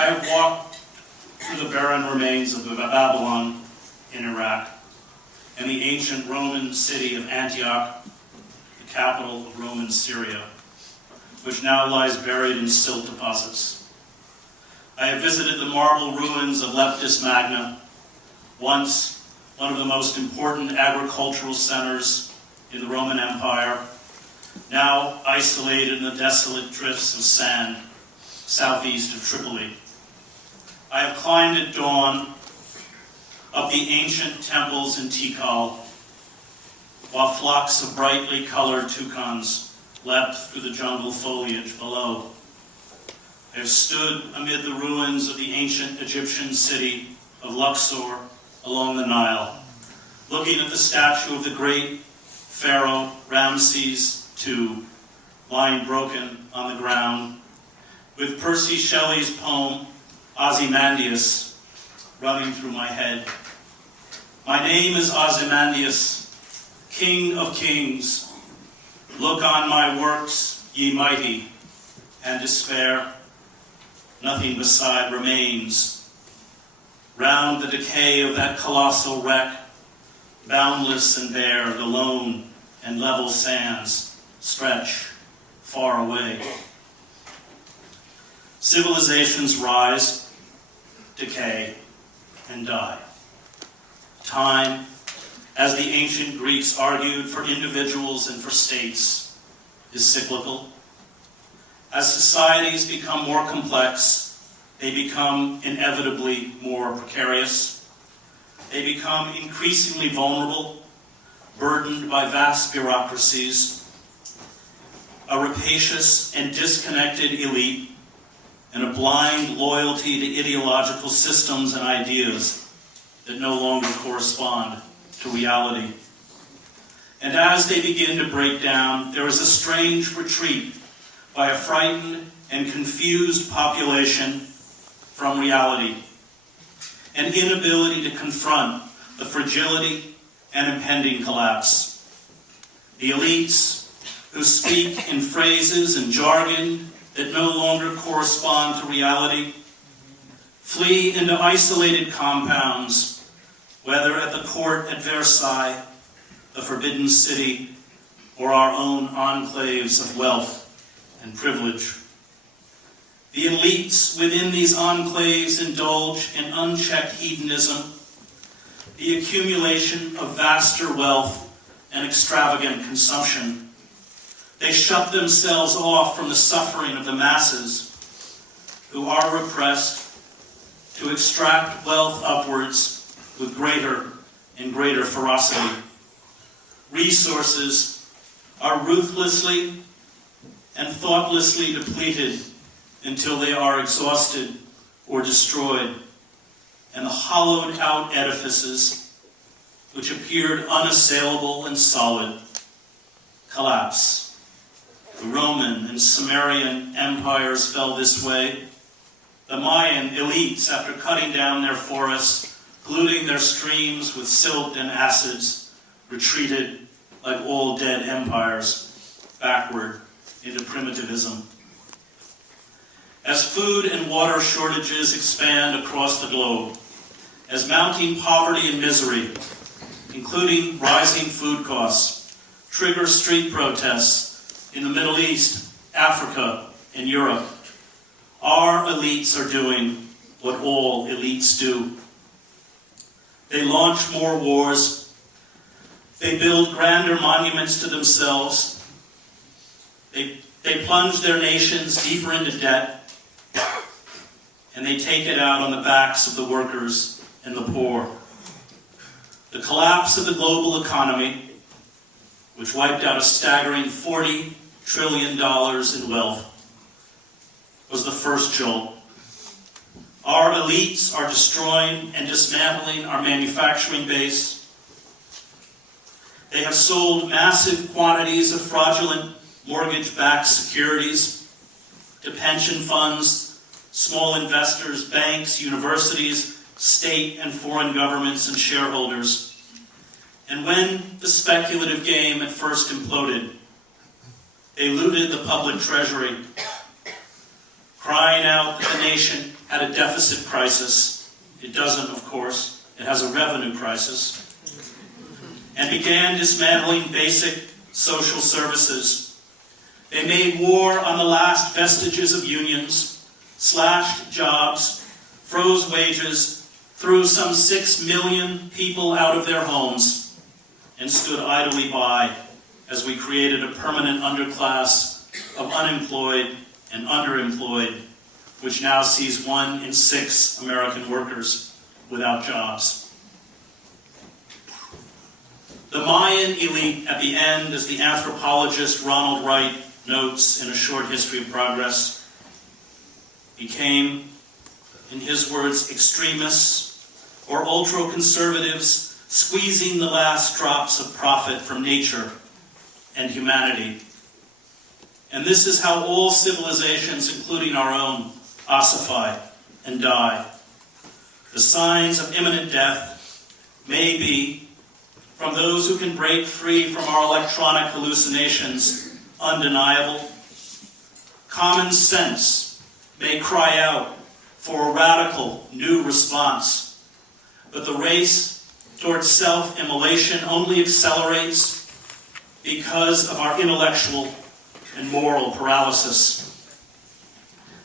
I have walked through the barren remains of Babylon in Iraq and the ancient Roman city of Antioch, the capital of Roman Syria, which now lies buried in silt deposits. I have visited the marble ruins of Leptis Magna, once one of the most important agricultural centers in the Roman Empire, now isolated in the desolate drifts of sand southeast of Tripoli. I have climbed at dawn up the ancient temples in Tikal, while flocks of brightly colored toucans leapt through the jungle foliage below. I have stood amid the ruins of the ancient Egyptian city of Luxor along the Nile, looking at the statue of the great pharaoh Ramses II lying broken on the ground, with Percy Shelley's poem Ozymandias running through my head. My name is Ozymandias, King of Kings. Look on my works, ye mighty, and despair. Nothing beside remains. Round the decay of that colossal wreck, boundless and bare, the lone and level sands stretch far away. Civilizations rise, decay, and die. Time, as the ancient Greeks argued for individuals and for states, is cyclical. As societies become more complex, they become inevitably more precarious. They become increasingly vulnerable, burdened by vast bureaucracies, a rapacious and disconnected elite, and a blind loyalty to ideological systems and ideas that no longer correspond to reality. And as they begin to break down, there is a strange retreat by a frightened and confused population from reality, an inability to confront the fragility and impending collapse. The elites, who speak in phrases and jargon that no longer correspond to reality, flee into isolated compounds, whether at the court at Versailles, the Forbidden City, or our own enclaves of wealth and privilege. The elites within these enclaves indulge in unchecked hedonism, the accumulation of vaster wealth and extravagant consumption. They shut themselves off from the suffering of the masses who are repressed to extract wealth upwards with greater and greater ferocity. Resources are ruthlessly and thoughtlessly depleted until they are exhausted or destroyed, and the hollowed out edifices, which appeared unassailable and solid, collapse. The Roman and Sumerian empires fell this way. The Mayan elites, after cutting down their forests, polluting their streams with silt and acids, retreated like all dead empires backward into primitivism. As food and water shortages expand across the globe, as mounting poverty and misery, including rising food costs, trigger street protests in the Middle East, Africa, and Europe, our elites are doing what all elites do. They launch more wars. They build grander monuments to themselves. They plunge their nations deeper into debt, and they take it out on the backs of the workers and the poor. The collapse of the global economy, which wiped out a staggering $40 trillion in wealth, was the first jolt. Our elites are destroying and dismantling our manufacturing base. They have sold massive quantities of fraudulent mortgage-backed securities to pension funds, small investors, banks, universities, state and foreign governments, and shareholders. And when the speculative game at first imploded, they looted the public treasury, crying out that the nation had a deficit crisis. It doesn't, of course. It has a revenue crisis. And began dismantling basic social services. They made war on the last vestiges of unions, slashed jobs, froze wages, threw some 6 million people out of their homes, and stood idly by as we created a permanent underclass of unemployed and underemployed, which now sees 1 in 6 American workers without jobs. The Mayan elite at the end, as the anthropologist Ronald Wright notes in A Short History of Progress, became, in his words, extremists or ultra-conservatives squeezing the last drops of profit from nature and humanity. And this is how all civilizations, including our own, ossify and die. The signs of imminent death may be, from those who can break free from our electronic hallucinations, undeniable. Common sense may cry out for a radical new response, but the race towards self-immolation only accelerates because of our intellectual and moral paralysis.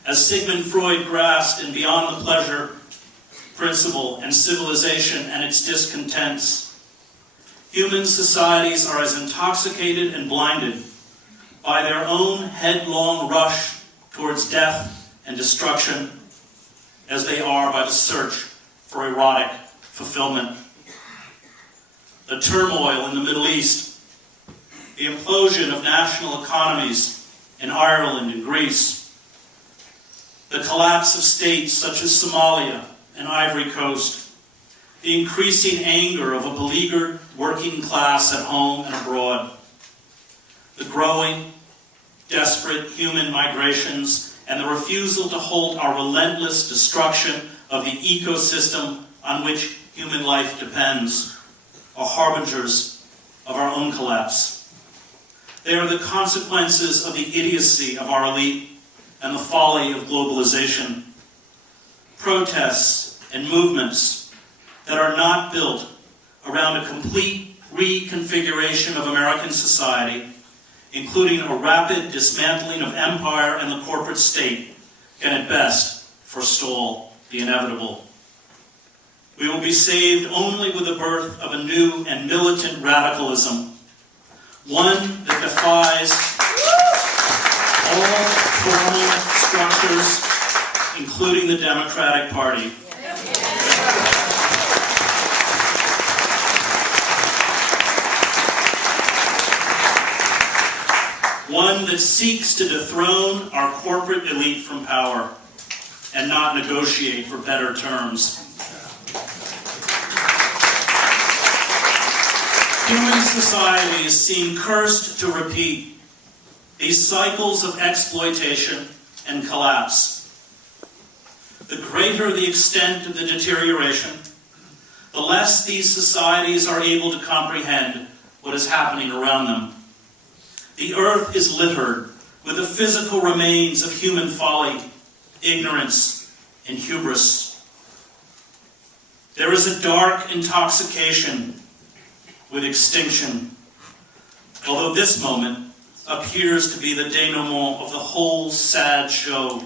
As Sigmund Freud grasped in Beyond the Pleasure principle and civilization and its discontents, human societies are as intoxicated and blinded by their own headlong rush towards death and destruction as they are by the search for erotic fulfillment. The turmoil in the Middle East, the implosion of national economies in Ireland and Greece, the collapse of states such as Somalia and Ivory Coast, the increasing anger of a beleaguered working class at home and abroad, the growing, desperate human migrations, and the refusal to halt our relentless destruction of the ecosystem on which human life depends, are harbingers of our own collapse. They are the consequences of the idiocy of our elite and the folly of globalization. Protests and movements that are not built around a complete reconfiguration of American society, including a rapid dismantling of empire and the corporate state, can at best forestall the inevitable. We will be saved only with the birth of a new and militant radicalism, one that defies all formal structures, including the Democratic Party. One that seeks to dethrone our corporate elite from power and not negotiate for better terms. Human societies seem cursed to repeat these cycles of exploitation and collapse. The greater the extent of the deterioration, the less these societies are able to comprehend what is happening around them. The earth is littered with the physical remains of human folly, ignorance, and hubris. There is a dark intoxication with extinction, although this moment appears to be the denouement of the whole sad show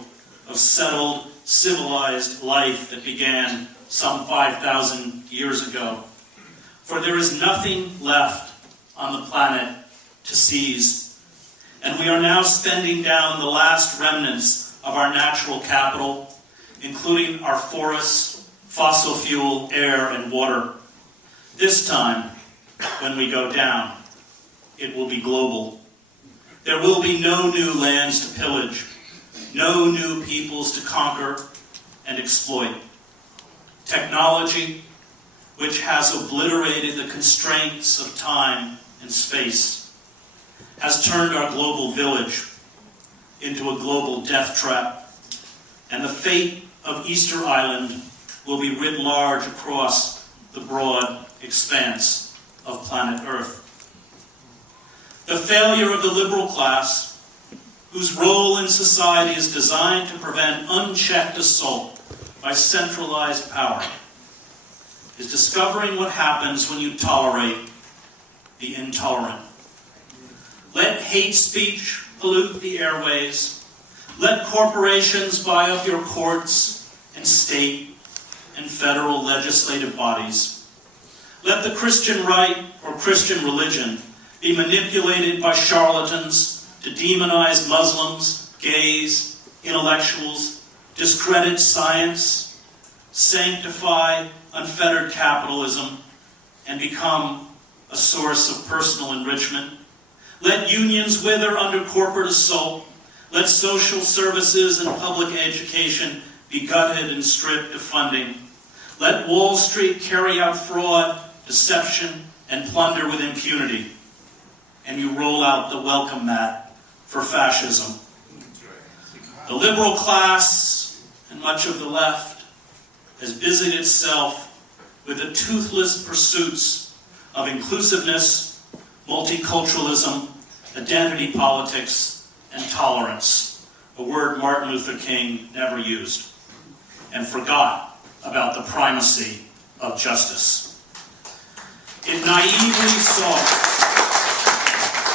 of settled, civilized life that began some 5,000 years ago. For there is nothing left on the planet to seize, and we are now spending down the last remnants of our natural capital, including our forests, fossil fuel, air, and water. This time, when we go down, it will be global. There will be no new lands to pillage, no new peoples to conquer and exploit. Technology, which has obliterated the constraints of time and space, has turned our global village into a global death trap, and the fate of Easter Island will be writ large across the broad expanse of planet Earth. The failure of the liberal class, whose role in society is designed to prevent unchecked assault by centralized power is discovering what happens when you tolerate the intolerant. Let hate speech pollute the airways. Let corporations buy up your courts and state and federal legislative bodies. Let the Christian right or Christian religion be manipulated by charlatans to demonize Muslims, gays, intellectuals, discredit science, sanctify unfettered capitalism, and become a source of personal enrichment. Let unions wither under corporate assault. Let social services and public education be gutted and stripped of funding. Let Wall Street carry out fraud, deception, and plunder with impunity. And you roll out the welcome mat for fascism. The liberal class and much of the left has busied itself with the toothless pursuits of inclusiveness, multiculturalism, identity politics, and tolerance, a word Martin Luther King never used, and forgot about the primacy of justice. It naively sought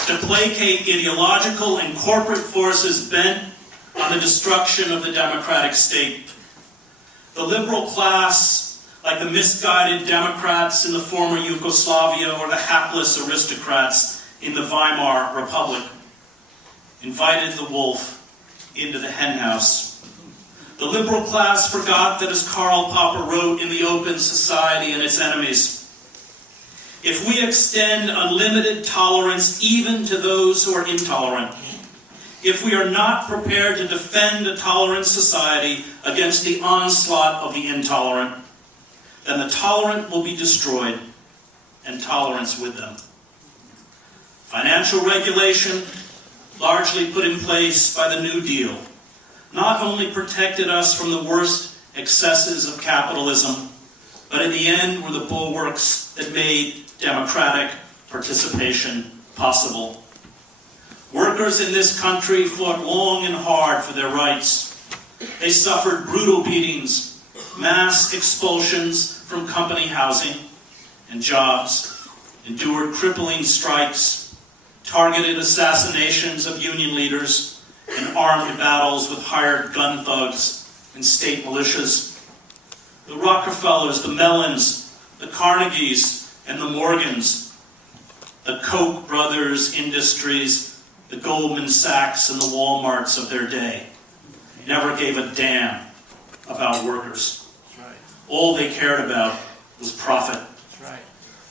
to placate ideological and corporate forces bent on the destruction of the democratic state. The liberal class, like the misguided Democrats in the former Yugoslavia or the hapless aristocrats in the Weimar Republic, invited the wolf into the henhouse. The liberal class forgot that, as Karl Popper wrote in The Open Society and Its Enemies, if we extend unlimited tolerance even to those who are intolerant, if we are not prepared to defend a tolerant society against the onslaught of the intolerant, then the tolerant will be destroyed, and tolerance with them. Financial regulation, largely put in place by the New Deal, not only protected us from the worst excesses of capitalism, but in the end were the bulwarks that made democratic participation possible. Workers in this country fought long and hard for their rights. They suffered brutal beatings, mass expulsions from company housing and jobs, endured crippling strikes, targeted assassinations of union leaders, and armed battles with hired gun thugs and state militias. The Rockefellers, the Mellons, the Carnegies, and the Morgans, the Koch brothers industries, the Goldman Sachs and the Walmarts of their day, never gave a damn about workers. That's right. All they cared about was profit. That's right.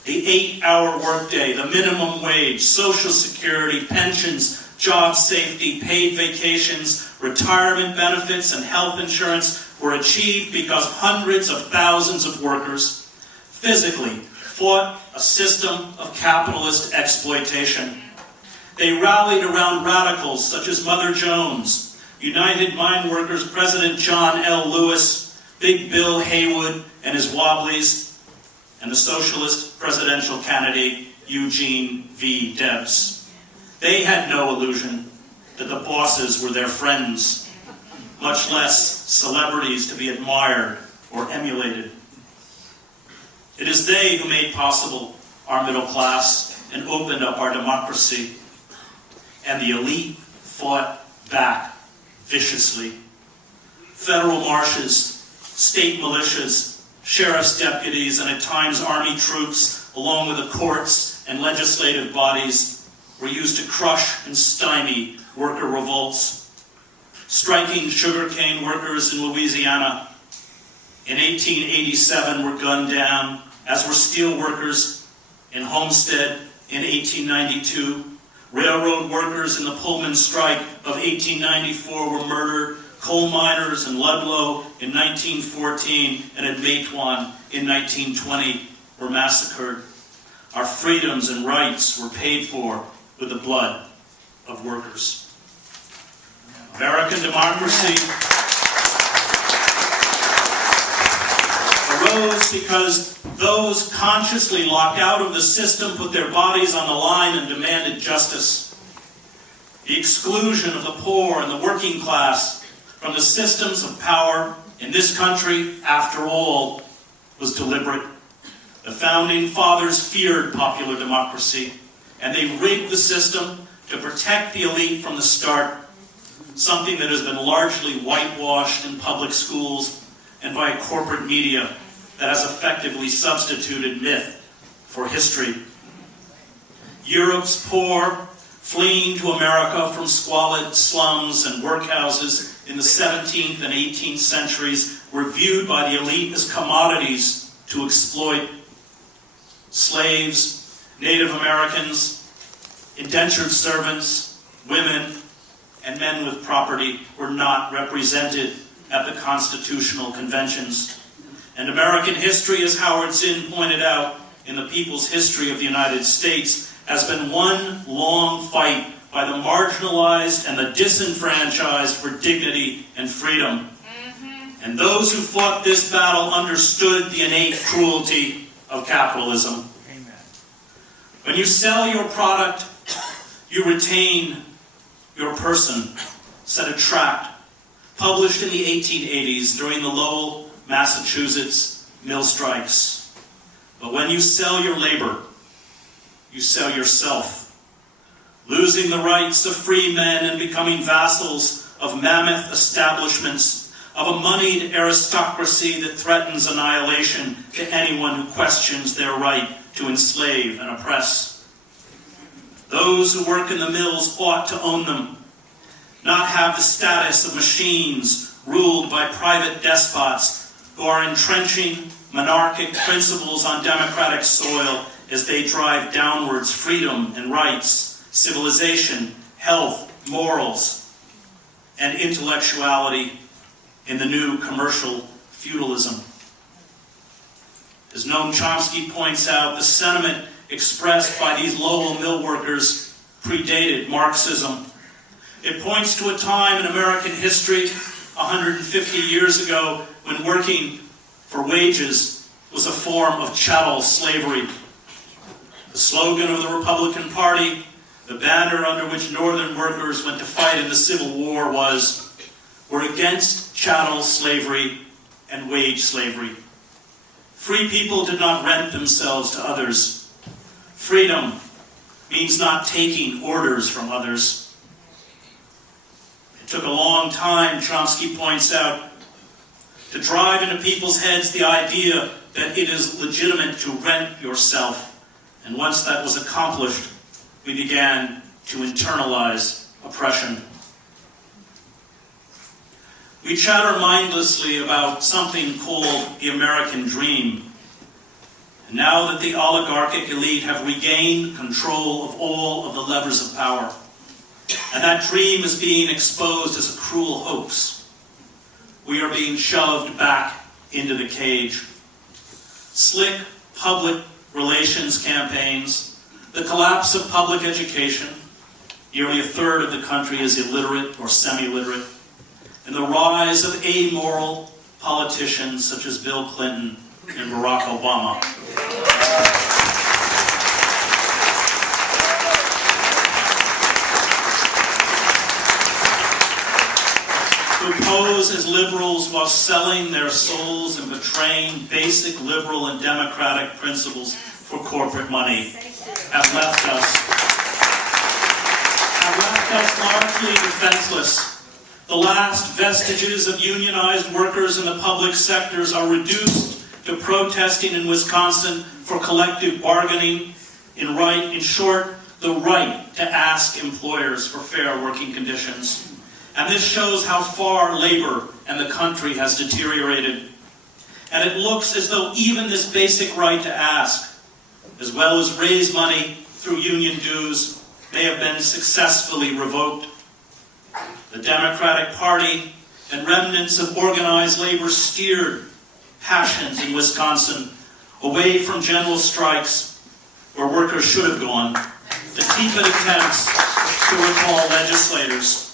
The 8-hour workday, the minimum wage, Social Security, pensions, job safety, paid vacations, retirement benefits, and health insurance were achieved because hundreds of thousands of workers physically fought a system of capitalist exploitation. They rallied around radicals such as Mother Jones, United Mine Workers President John L. Lewis, Big Bill Haywood and his Wobblies, and the socialist presidential candidate Eugene V. Debs. They had no illusion that the bosses were their friends, much less celebrities to be admired or emulated. It is they who made possible our middle class and opened up our democracy. And the elite fought back viciously. Federal marshes, state militias, sheriff's deputies, and at times army troops, along with the courts and legislative bodies, were used to crush and stymie worker revolts. Striking sugarcane workers in Louisiana in 1887 were gunned down, as were steel workers in Homestead in 1892. Railroad workers in the Pullman strike of 1894 were murdered. Coal miners in Ludlow in 1914 and at Matewan in 1920 were massacred. Our freedoms and rights were paid for with the blood of workers. American democracy arose because those consciously locked out of the system put their bodies on the line and demanded justice. The exclusion of the poor and the working class from the systems of power in this country, after all, was deliberate. The founding fathers feared popular democracy, and they rigged the system to protect the elite from the start, something that has been largely whitewashed in public schools and by corporate media that has effectively substituted myth for history. Europe's poor, fleeing to America from squalid slums and workhouses in the 17th and 18th centuries, were viewed by the elite as commodities to exploit. Slaves, Native Americans, indentured servants, women, and men with property were not represented at the constitutional conventions. And American history, as Howard Zinn pointed out in The People's History of the United States, has been one long fight by the marginalized and the disenfranchised for dignity and freedom. And those who fought this battle understood the innate cruelty of capitalism. Amen. When you sell your product, you retain your person, said a tract published in the 1880s during the Lowell, Massachusetts mill strikes. But when you sell your labor, you sell yourself, losing the rights of free men and becoming vassals of mammoth establishments, of a moneyed aristocracy that threatens annihilation to anyone who questions their right to enslave and oppress. Those who work in the mills ought to own them, not have the status of machines ruled by private despots who are entrenching monarchic principles on democratic soil as they drive downwards freedom and rights, civilization, health, morals, and intellectuality in the new commercial feudalism. As Noam Chomsky points out, the sentiment expressed by these Lowell mill workers predated Marxism. It points to a time in American history 150 years ago when working for wages was a form of chattel slavery. The slogan of the Republican Party, the banner under which Northern workers went to fight in the Civil War was, "We're against chattel slavery and wage slavery." Free people did not rent themselves to others. Freedom means not taking orders from others. It took a long time, Chomsky points out, to drive into people's heads the idea that it is legitimate to rent yourself. And once that was accomplished, we began to internalize oppression. We chatter mindlessly about something called the American dream. And now that the oligarchic elite have regained control of all of the levers of power, and that dream is being exposed as a cruel hoax, we are being shoved back into the cage. Slick public relations campaigns, the collapse of public education, nearly a third of the country is illiterate or semi-literate, and the rise of amoral politicians such as Bill Clinton and Barack Obama. Who pose as liberals while selling their souls and betraying basic liberal and democratic principles for corporate money, have left us largely defenseless. The last vestiges of unionized workers in the public sectors are reduced to protesting in Wisconsin for collective bargaining, in short, the right to ask employers for fair working conditions. And this shows how far labor and the country has deteriorated. And it looks as though even this basic right to ask, as well as raise money through union dues, may have been successfully revoked. The Democratic Party and remnants of organized labor steered passions in Wisconsin away from general strikes where workers should have gone, to tepid attempts to recall legislators.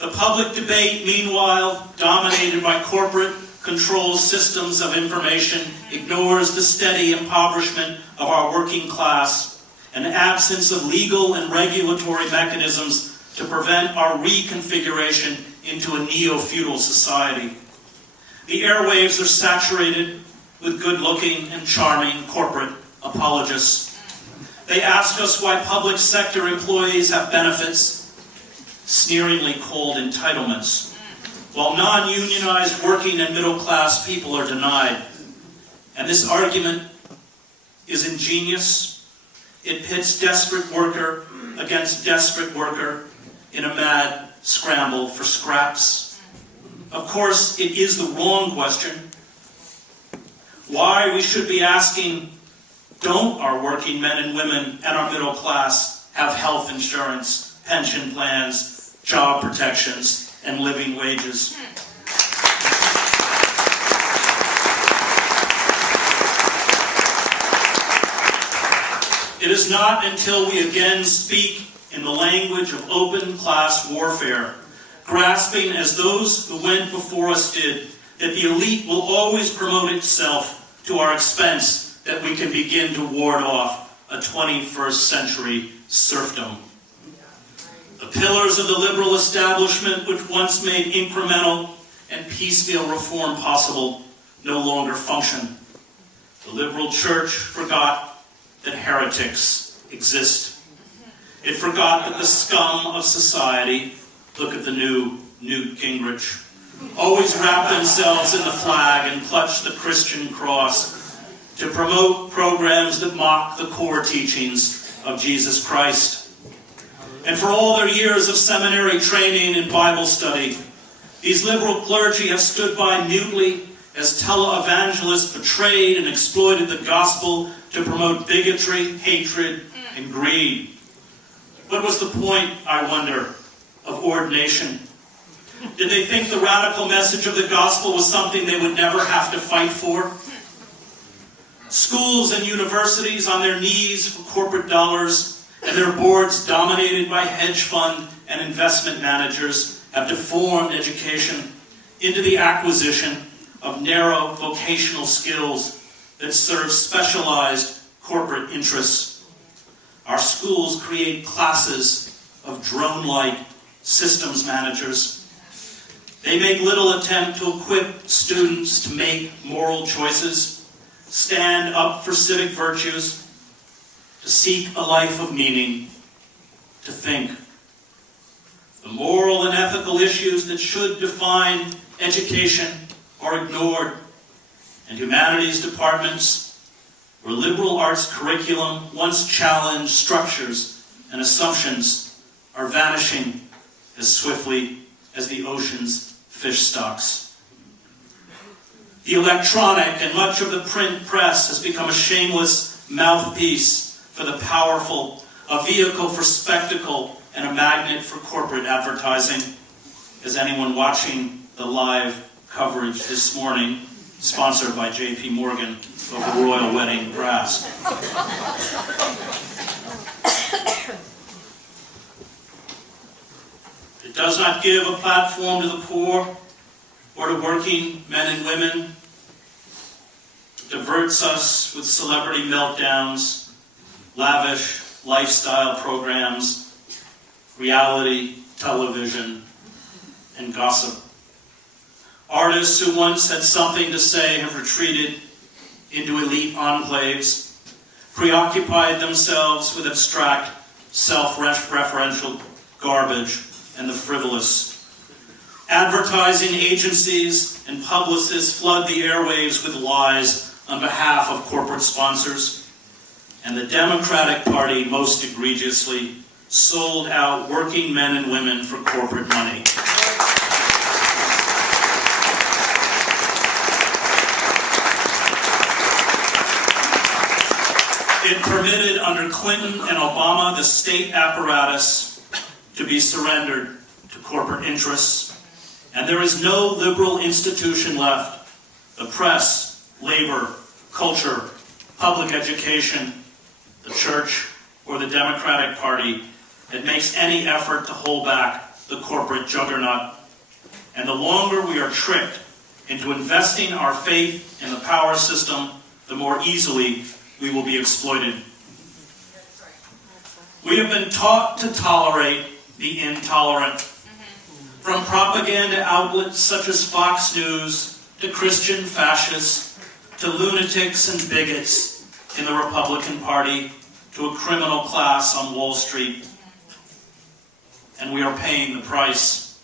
The public debate, meanwhile, dominated by corporate control systems of information, ignores the steady impoverishment of our working class and absence of legal and regulatory mechanisms to prevent our reconfiguration into a neo-feudal society. The airwaves are saturated with good-looking and charming corporate apologists. They ask us why public sector employees have benefits, sneeringly called entitlements, while non-unionized working and middle-class people are denied. And this argument is ingenious. It pits desperate worker against desperate worker in a mad scramble for scraps. Of course, it is the wrong question. Why we should be asking, don't our working men and women and our middle class have health insurance, pension plans, job protections, and living wages? It is not until we again speak in the language of open class warfare, grasping as those who went before us did, that the elite will always promote itself to our expense, that we can begin to ward off a 21st century serfdom. The pillars of the liberal establishment, which once made incremental and piecemeal reform possible, no longer function. The liberal church forgot that heretics exist. It forgot that the scum of society, look at the new Newt Gingrich, always wrap themselves in the flag and clutch the Christian cross to promote programs that mock the core teachings of Jesus Christ. And for all their years of seminary training and Bible study, these liberal clergy have stood by mutely as televangelists betrayed and exploited the gospel to promote bigotry, hatred, and greed. What was the point, I wonder, of ordination? Did they think the radical message of the gospel was something they would never have to fight for? Schools and universities on their knees for corporate dollars, and their boards dominated by hedge fund and investment managers, have deformed education into the acquisition of narrow vocational skills that serve specialized corporate interests. Our schools create classes of drone-like systems managers. They make little attempt to equip students to make moral choices, stand up for civic virtues, to seek a life of meaning, to think. The moral and ethical issues that should define education are ignored, and humanities departments, where liberal arts curriculum once challenged structures and assumptions, are vanishing as swiftly as the ocean's fish stocks. The electronic and much of the print press has become a shameless mouthpiece for the powerful, a vehicle for spectacle, and a magnet for corporate advertising. Is anyone watching the live coverage this morning, sponsored by J.P. Morgan of the Royal Wedding Brass? It does not give a platform to the poor or to working men and women. It diverts us with celebrity meltdowns, lavish lifestyle programs, reality television, and gossip. Artists who once had something to say have retreated into elite enclaves, preoccupied themselves with abstract, self-referential garbage and the frivolous. Advertising agencies and publicists flood the airwaves with lies on behalf of corporate sponsors. And the Democratic Party, most egregiously, sold out working men and women for corporate money. It permitted, under Clinton and Obama, the state apparatus to be surrendered to corporate interests. And there is no liberal institution left, the press, labor, culture, public education, the church, or the Democratic Party, that makes any effort to hold back the corporate juggernaut. And the longer we are tricked into investing our faith in the power system, the more easily we will be exploited. We have been taught to tolerate the intolerant. From propaganda outlets such as Fox News, to Christian fascists, to lunatics and bigots in the Republican Party, to a criminal class on Wall Street. And we are paying the price.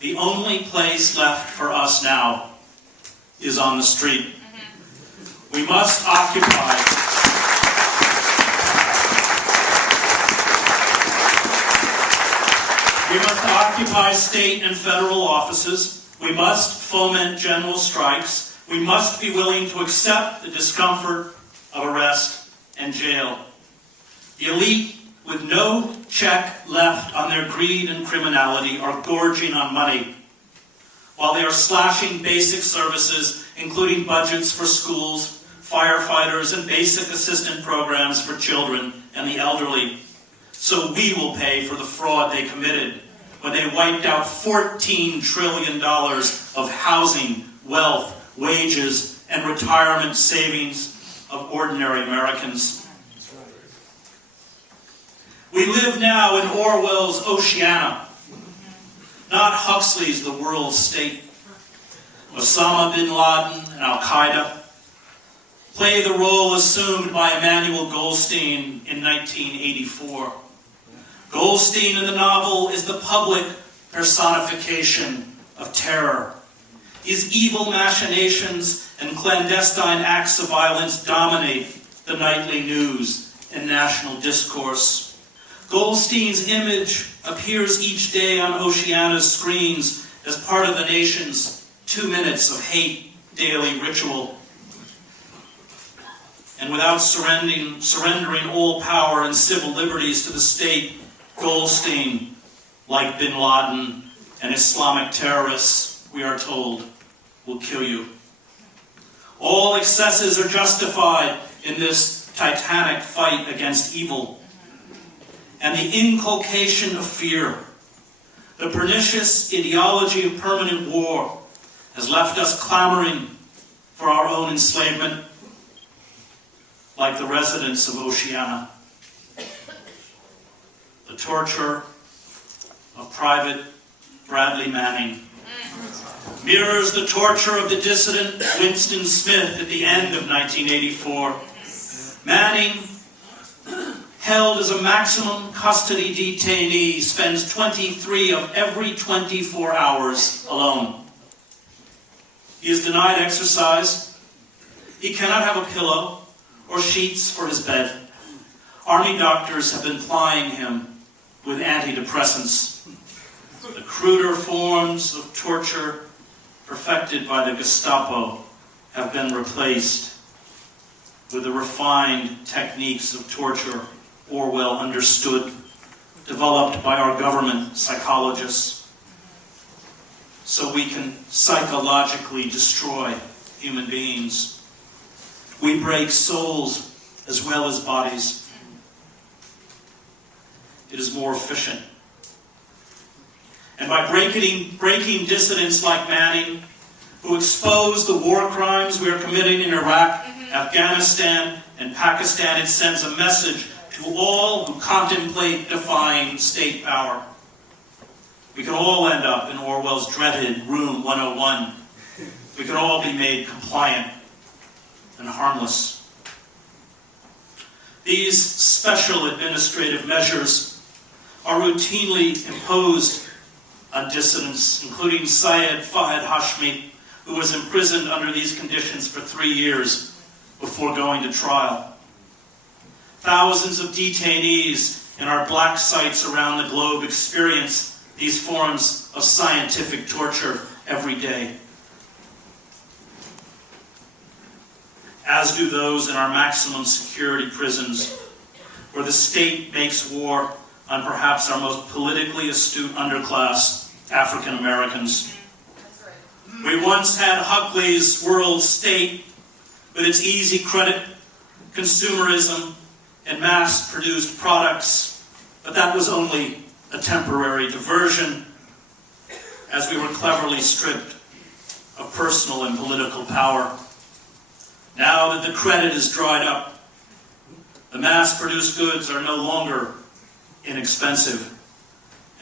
The only place left for us now is on the street. We must occupy. We must occupy state and federal offices. We must foment general strikes. We must be willing to accept the discomfort of arrest and jail. The elite, with no check left on their greed and criminality, are gorging on money, while they are slashing basic services, including budgets for schools, firefighters, and basic assistance programs for children and the elderly. So we will pay for the fraud they committed when they wiped out $14 trillion of housing, wealth, wages, and retirement savings of ordinary Americans. We live now in Orwell's Oceania, not Huxley's The World State. Osama bin Laden and Al-Qaeda play the role assumed by Emmanuel Goldstein in 1984. Goldstein in the novel is the public personification of terror. His evil machinations and clandestine acts of violence dominate the nightly news and national discourse. Goldstein's image appears each day on Oceania's screens as part of the nation's 2 minutes of hate daily ritual. And without surrendering all power and civil liberties to the state, Goldstein, like bin Laden and Islamic terrorists, we are told, will kill you. All excesses are justified in this titanic fight against evil. And the inculcation of fear, the pernicious ideology of permanent war, has left us clamoring for our own enslavement, like the residents of Oceania. The torture of Private Bradley Manning mirrors the torture of the dissident Winston Smith at the end of 1984. Manning, held as a maximum custody detainee, spends 23 of every 24 hours alone. He is denied exercise. He cannot have a pillow or sheets for his bed. Army doctors have been plying him with antidepressants. The cruder forms of torture perfected by the Gestapo have been replaced with the refined techniques of torture Orwell understood, developed by our government psychologists, so we can psychologically destroy human beings. We break souls as well as bodies. It is more efficient. And by breaking dissidents like Manning, who expose the war crimes we are committing in Iraq, Afghanistan, and Pakistan, it sends a message to all who contemplate defying state power. We can all end up in Orwell's dreaded Room 101. We can all be made compliant and harmless. These special administrative measures are routinely imposed on dissidents, including Syed Fahad Hashmi, who was imprisoned under these conditions for 3 years before going to trial. Thousands of detainees in our black sites around the globe experience these forms of scientific torture every day, as do those in our maximum security prisons, where the state makes war on perhaps our most politically astute underclass, African Americans. We once had Huxley's World State with its easy credit, consumerism, and mass-produced products, but that was only a temporary diversion as we were cleverly stripped of personal and political power. Now that the credit is dried up, the mass-produced goods are no longer inexpensive.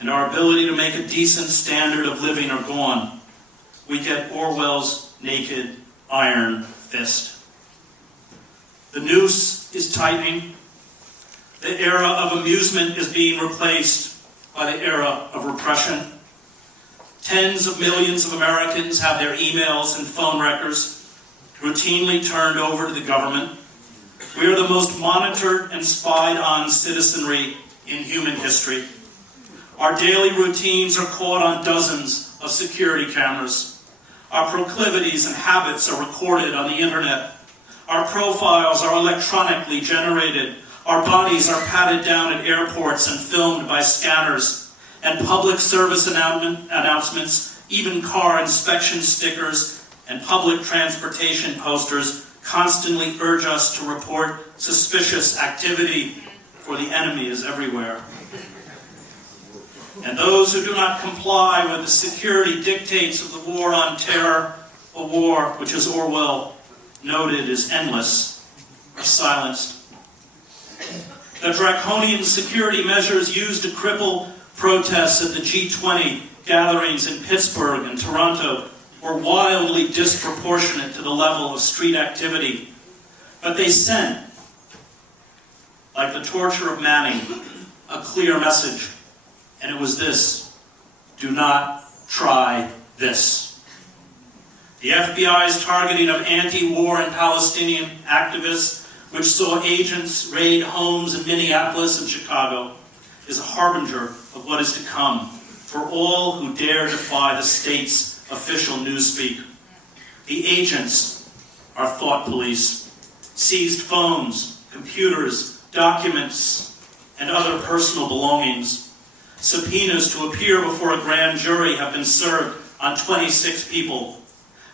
and our ability to make a decent standard of living are gone. We get Orwell's naked iron fist. The noose is tightening. The era of amusement is being replaced by the era of repression. Tens of millions of Americans have their emails and phone records routinely turned over to the government. We are the most monitored and spied on citizenry in human history. Our daily routines are caught on dozens of security cameras. Our proclivities and habits are recorded on the internet. Our profiles are electronically generated. Our bodies are patted down at airports and filmed by scanners. And public service announcements, even car inspection stickers, and public transportation posters constantly urge us to report suspicious activity, for the enemy is everywhere. And those who do not comply with the security dictates of the war on terror, a war which, as Orwell noted, is endless, are silenced. The draconian security measures used to cripple protests at the G20 gatherings in Pittsburgh and Toronto were wildly disproportionate to the level of street activity. But they sent, like the torture of Manning, a clear message. And it was this: do not try this. The FBI's targeting of anti-war and Palestinian activists, which saw agents raid homes in Minneapolis and Chicago, is a harbinger of what is to come for all who dare defy the state's official newspeak. The agents are thought police, seized phones, computers, documents, and other personal belongings. Subpoenas to appear before a grand jury have been served on 26 people.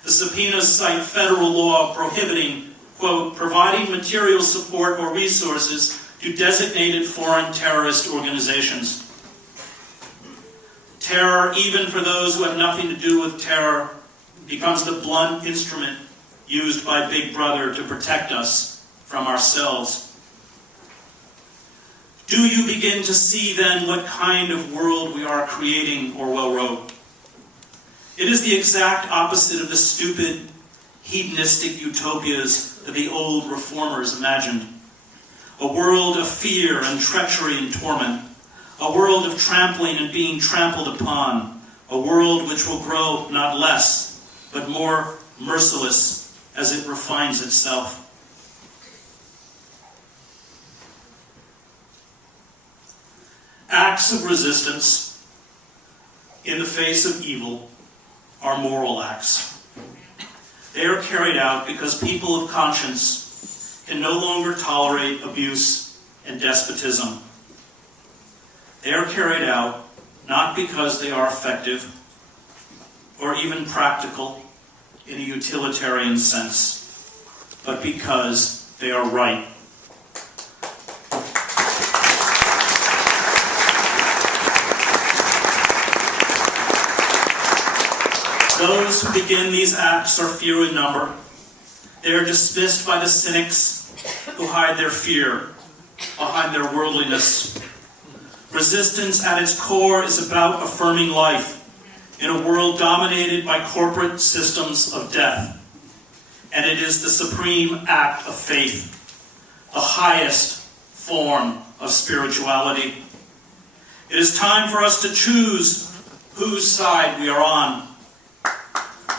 The subpoenas cite federal law prohibiting, quote, providing material support or resources to designated foreign terrorist organizations. Terror, even for those who have nothing to do with terror, becomes the blunt instrument used by Big Brother to protect us from ourselves. Do you begin to see then what kind of world we are creating, Orwell wrote? It is the exact opposite of the stupid, hedonistic utopias that the old reformers imagined. A world of fear and treachery and torment. A world of trampling and being trampled upon. A world which will grow not less, but more merciless as it refines itself. Acts of resistance in the face of evil are moral acts. They are carried out because people of conscience can no longer tolerate abuse and despotism. They are carried out not because they are effective or even practical in a utilitarian sense, but because they are right. Those who begin these acts are few in number. They are dismissed by the cynics who hide their fear behind their worldliness. Resistance at its core is about affirming life in a world dominated by corporate systems of death. And it is the supreme act of faith, the highest form of spirituality. It is time for us to choose whose side we are on,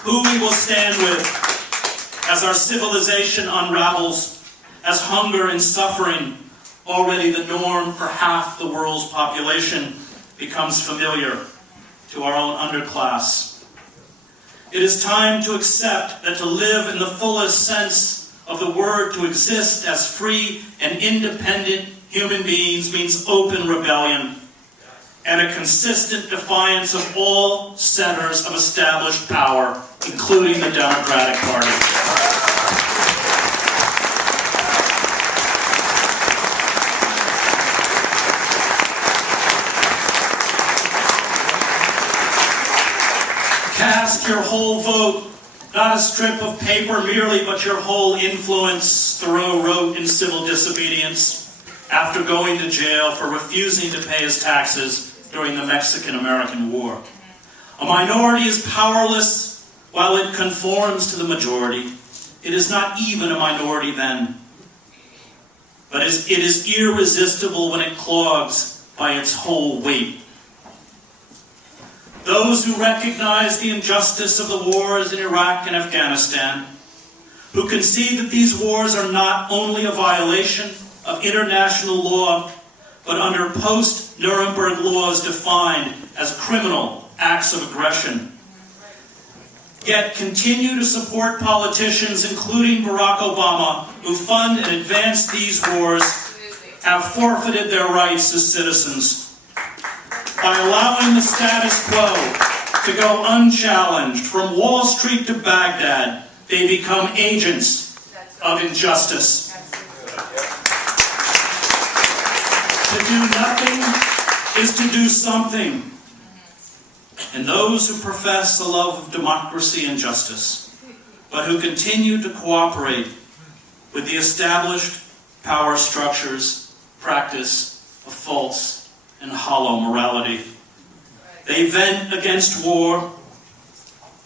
who we will stand with as our civilization unravels, as hunger and suffering, already the norm for half the world's population, becomes familiar to our own underclass. It is time to accept that to live in the fullest sense of the word, to exist as free and independent human beings, means open rebellion and a consistent defiance of all centers of established power, including the Democratic Party. Cast your whole vote, not a strip of paper merely, but your whole influence, Thoreau wrote in Civil Disobedience, after going to jail for refusing to pay his taxes during the Mexican-American War. A minority is powerless while it conforms to the majority. It is not even a minority then, but it is irresistible when it clogs by its whole weight. Those who recognize the injustice of the wars in Iraq and Afghanistan, who concede that these wars are not only a violation of international law, but under post-Nuremberg laws defined as criminal acts of aggression, yet continue to support politicians, including Barack Obama, who fund and advance these wars, have forfeited their rights as citizens. By allowing the status quo to go unchallenged from Wall Street to Baghdad, they become agents of injustice. To do nothing is to do something. And those who profess the love of democracy and justice, but who continue to cooperate with the established power structures, practice of false and hollow morality. They vent against war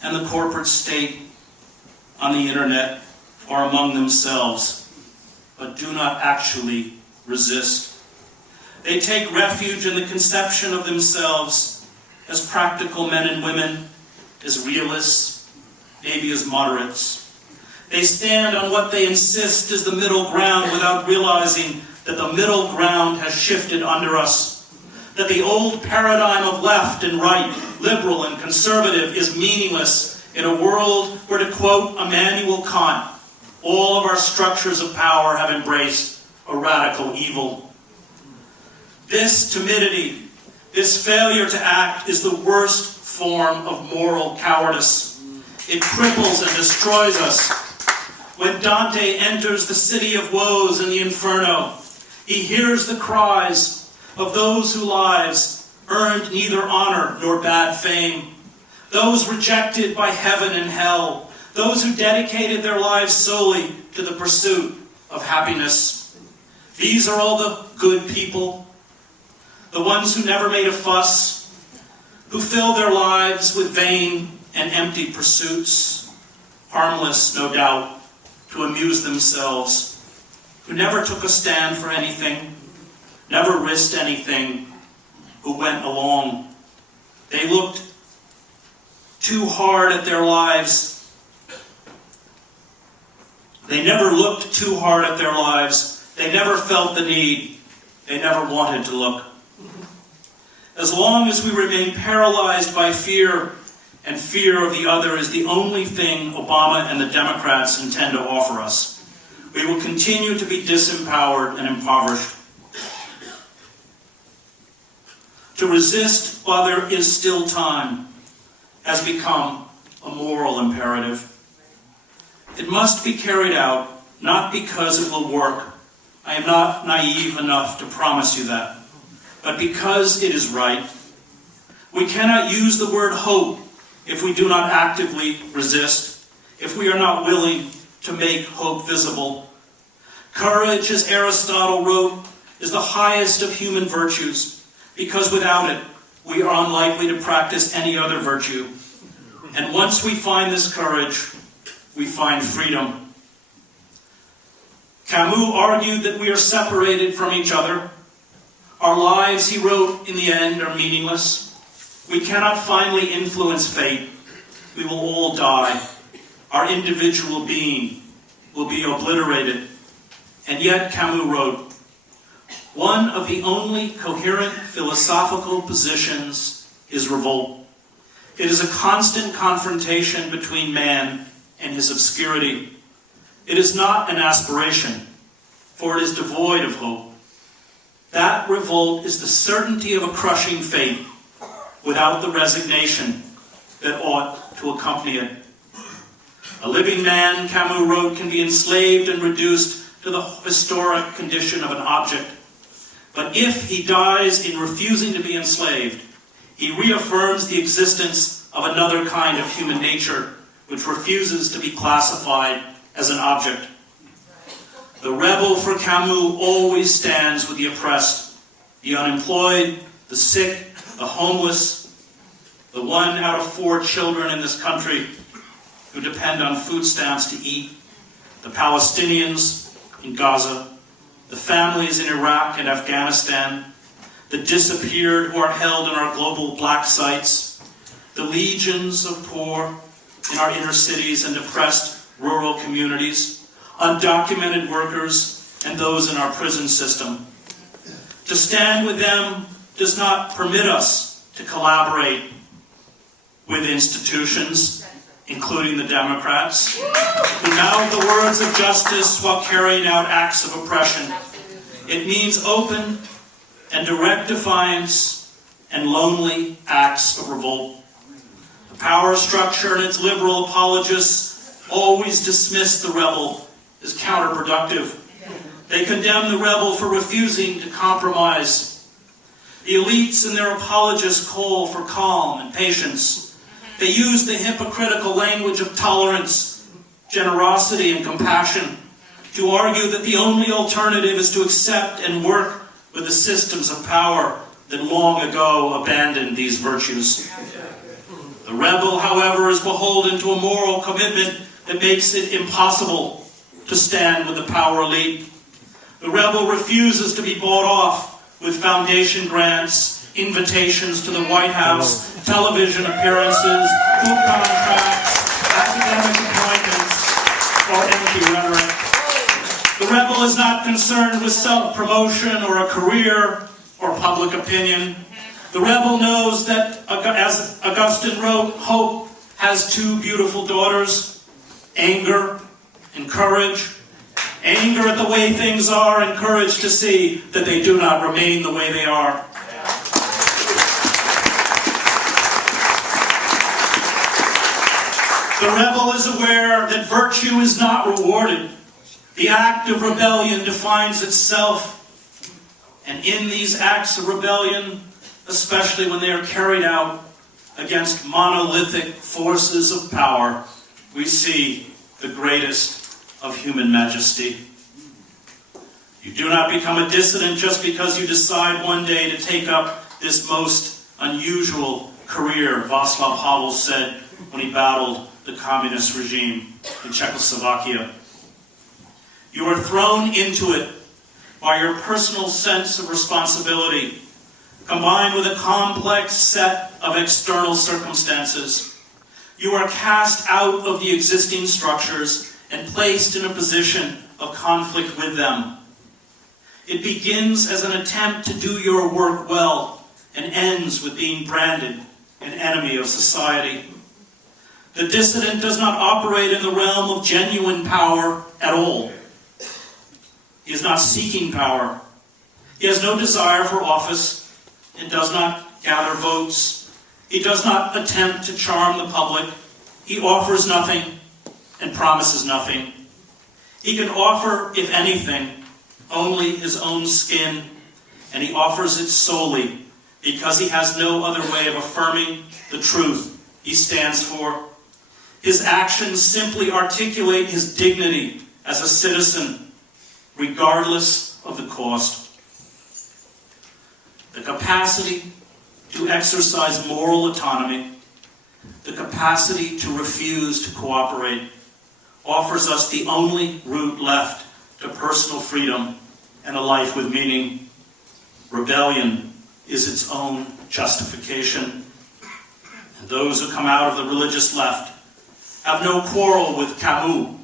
and the corporate state on the internet or among themselves, but do not actually resist. They take refuge in the conception of themselves as practical men and women, as realists, maybe as moderates. They stand on what they insist is the middle ground without realizing that the middle ground has shifted under us, that the old paradigm of left and right, liberal and conservative is meaningless in a world where, to quote Immanuel Kant, all of our structures of power have embraced a radical evil. This timidity, this failure to act is the worst form of moral cowardice. It cripples and destroys us. When Dante enters the city of woes in the Inferno, he hears the cries of those whose lives earned neither honor nor bad fame, those rejected by heaven and hell, those who dedicated their lives solely to the pursuit of happiness. These are all the good people, the ones who never made a fuss, who filled their lives with vain and empty pursuits, harmless, no doubt, to amuse themselves, who never took a stand for anything, never risked anything, who went along. They looked too hard at their lives. They never looked too hard at their lives. They never felt the need. They never wanted to look. As long as we remain paralyzed by fear, and fear of the other is the only thing Obama and the Democrats intend to offer us, we will continue to be disempowered and impoverished. To resist while there is still time has become a moral imperative. It must be carried out, not because it will work. I am not naive enough to promise you that, but because it is right. We cannot use the word hope if we do not actively resist, if we are not willing to make hope visible. Courage, as Aristotle wrote, is the highest of human virtues, because without it, we are unlikely to practice any other virtue. And once we find this courage, we find freedom. Camus argued that we are separated from each other. Our lives, he wrote, in the end are meaningless. We cannot finally influence fate. We will all die. Our individual being will be obliterated. And yet, Camus wrote, one of the only coherent philosophical positions is revolt. It is a constant confrontation between man and his obscurity. It is not an aspiration, for it is devoid of hope. That revolt is the certainty of a crushing fate without the resignation that ought to accompany it. A living man, Camus wrote, can be enslaved and reduced to the historic condition of an object. But if he dies in refusing to be enslaved, he reaffirms the existence of another kind of human nature, which refuses to be classified as an object. The rebel for Camus always stands with the oppressed, the unemployed, the sick, the homeless, the 1 out of 4 children in this country who depend on food stamps to eat, the Palestinians in Gaza, the families in Iraq and Afghanistan, the disappeared who are held in our global black sites, the legions of poor in our inner cities and depressed rural communities, undocumented workers, and those in our prison system. To stand with them does not permit us to collaborate with institutions, including the Democrats, who mouth the words of justice while carrying out acts of oppression. It means open and direct defiance and lonely acts of revolt. The power structure and its liberal apologists always dismiss the rebel as counterproductive. They condemn the rebel for refusing to compromise. The elites and their apologists call for calm and patience. They use the hypocritical language of tolerance, generosity, and compassion to argue that the only alternative is to accept and work with the systems of power that long ago abandoned these virtues. The rebel, however, is beholden to a moral commitment that makes it impossible to stand with the power elite. The rebel refuses to be bought off with foundation grants, invitations to the White House, television appearances, book contracts, academic appointments, or empty rhetoric. The rebel is not concerned with self-promotion or a career or public opinion. The rebel knows that, as Augustine wrote, hope has 2 beautiful daughters, anger and courage. Anger at the way things are, and courage to see that they do not remain the way they are. The rebel is aware that virtue is not rewarded. The act of rebellion defines itself. And in these acts of rebellion, especially when they are carried out against monolithic forces of power, we see the greatest of human majesty. You do not become a dissident just because you decide one day to take up this most unusual career, Václav Havel said when he battled the communist regime in Czechoslovakia. You are thrown into it by your personal sense of responsibility, combined with a complex set of external circumstances. You are cast out of the existing structures and placed in a position of conflict with them. It begins as an attempt to do your work well and ends with being branded an enemy of society. The dissident does not operate in the realm of genuine power at all. He is not seeking power. He has no desire for office and does not gather votes. He does not attempt to charm the public. He offers nothing and promises nothing. He can offer, if anything, only his own skin, and he offers it solely because he has no other way of affirming the truth he stands for. His actions simply articulate his dignity as a citizen, regardless of the cost. The capacity to exercise moral autonomy, the capacity to refuse to cooperate, offers us the only route left to personal freedom and a life with meaning. Rebellion is its own justification. And those who come out of the religious left have no quarrel with Camus.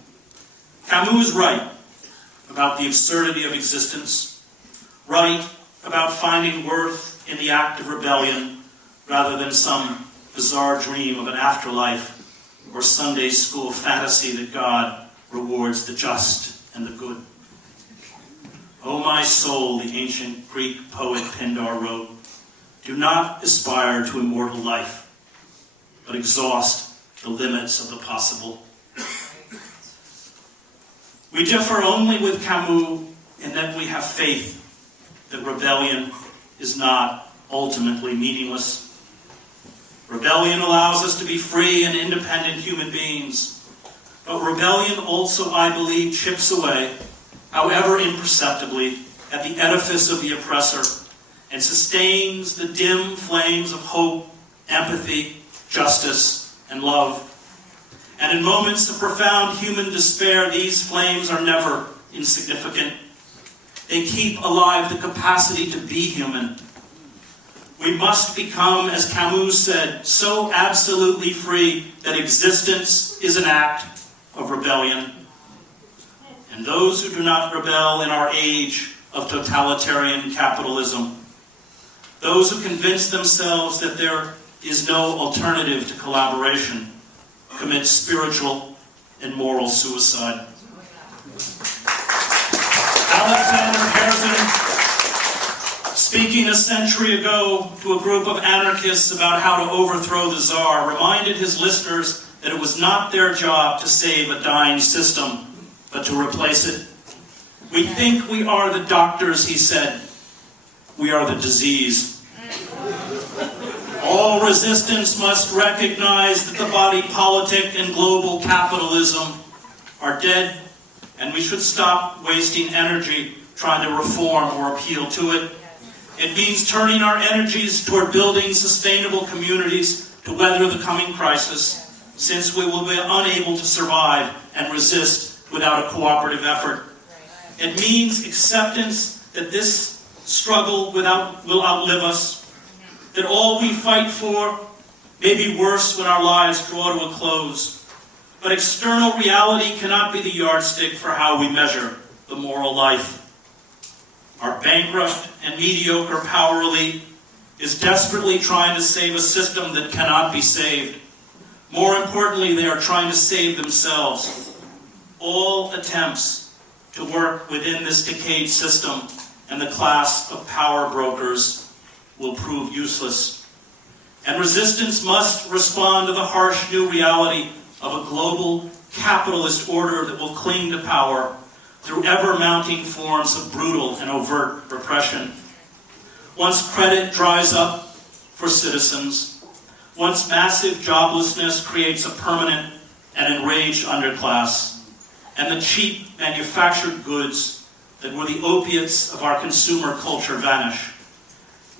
Camus is right about the absurdity of existence, right about finding worth in the act of rebellion rather than some bizarre dream of an afterlife or Sunday school fantasy that God rewards the just and the good. O my soul, the ancient Greek poet Pindar wrote, do not aspire to immortal life, but exhaust the limits of the possible. We differ only with Camus in that we have faith that rebellion is not ultimately meaningless. Rebellion allows us to be free and independent human beings. But rebellion also, I believe, chips away, however imperceptibly, at the edifice of the oppressor and sustains the dim flames of hope, empathy, justice, and love. And in moments of profound human despair, these flames are never insignificant. They keep alive the capacity to be human. We must become, as Camus said, so absolutely free that existence is an act of rebellion. And those who do not rebel in our age of totalitarian capitalism, those who convince themselves that there is no alternative to collaboration, commit spiritual and moral suicide. Alexander Herzen, speaking a century ago to a group of anarchists about how to overthrow the Tsar, reminded his listeners that it was not their job to save a dying system, but to replace it. We think we are the doctors, he said. We are the disease. All resistance must recognize that the body politic and global capitalism are dead, and we should stop wasting energy trying to reform or appeal to it. It means turning our energies toward building sustainable communities to weather the coming crisis, since we will be unable to survive and resist without a cooperative effort. It means acceptance that this struggle will outlive us, that all we fight for may be worse when our lives draw to a close. But external reality cannot be the yardstick for how we measure the moral life. Our bankrupt and mediocre power elite is desperately trying to save a system that cannot be saved. More importantly, they are trying to save themselves. All attempts to work within this decayed system and the class of power brokers will prove useless. And resistance must respond to the harsh new reality of a global capitalist order that will cling to power through ever-mounting forms of brutal and overt repression. Once credit dries up for citizens, once massive joblessness creates a permanent and enraged underclass, and the cheap manufactured goods that were the opiates of our consumer culture vanish,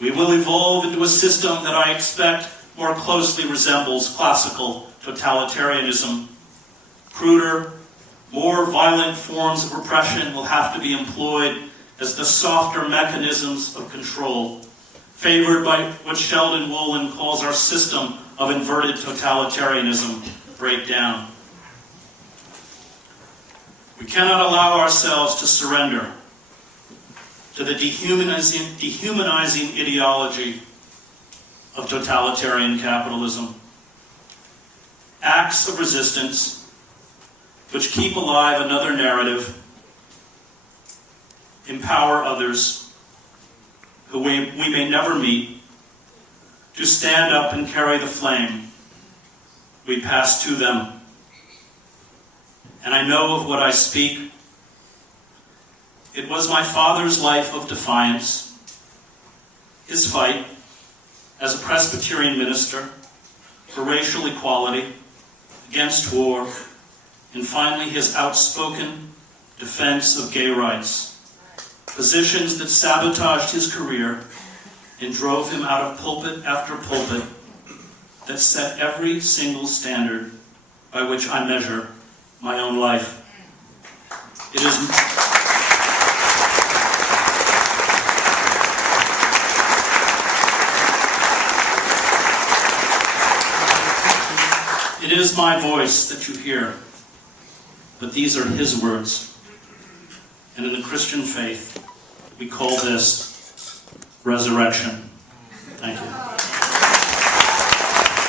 we will evolve into a system that I expect more closely resembles classical totalitarianism. Cruder, more violent forms of repression will have to be employed as the softer mechanisms of control, favored by what Sheldon Wolin calls our system of inverted totalitarianism break down. We cannot allow ourselves to surrender to the dehumanizing ideology of totalitarian capitalism. Acts of resistance which keep alive another narrative, empower others who we may never meet to stand up and carry the flame we pass to them. And I know of what I speak. It was my father's life of defiance, his fight as a Presbyterian minister for racial equality, against war, and finally his outspoken defense of gay rights, positions that sabotaged his career and drove him out of pulpit after pulpit, that set every single standard by which I measure my own life. It is my voice that you hear, but these are his words. And in the Christian faith, we call this resurrection. Thank you.